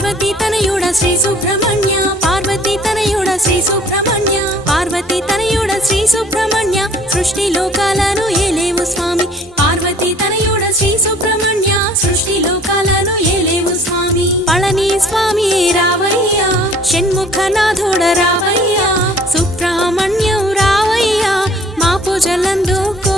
పార్వతీ తనయుడ శ్రీ సుబ్రహ్మణ్య పార్వతీ తనయుడ శ్రీ సుబ్రహ్మణ్య పార్వతీ తనయుడ శ్రీ సుబ్రహ్మణ్య సృష్టి లోకాలను ఏలేవు స్వామి పార్వతీ తనయుడ శ్రీ సుబ్రహ్మణ్య సృష్టి లోకాలను ఏలేవు స్వామి పళని స్వామి రావయ్యా షణ్ముఖనాథుడ రావయ్యా సుబ్రహ్మణ్యం రావయ్యా మా పూజలందుకో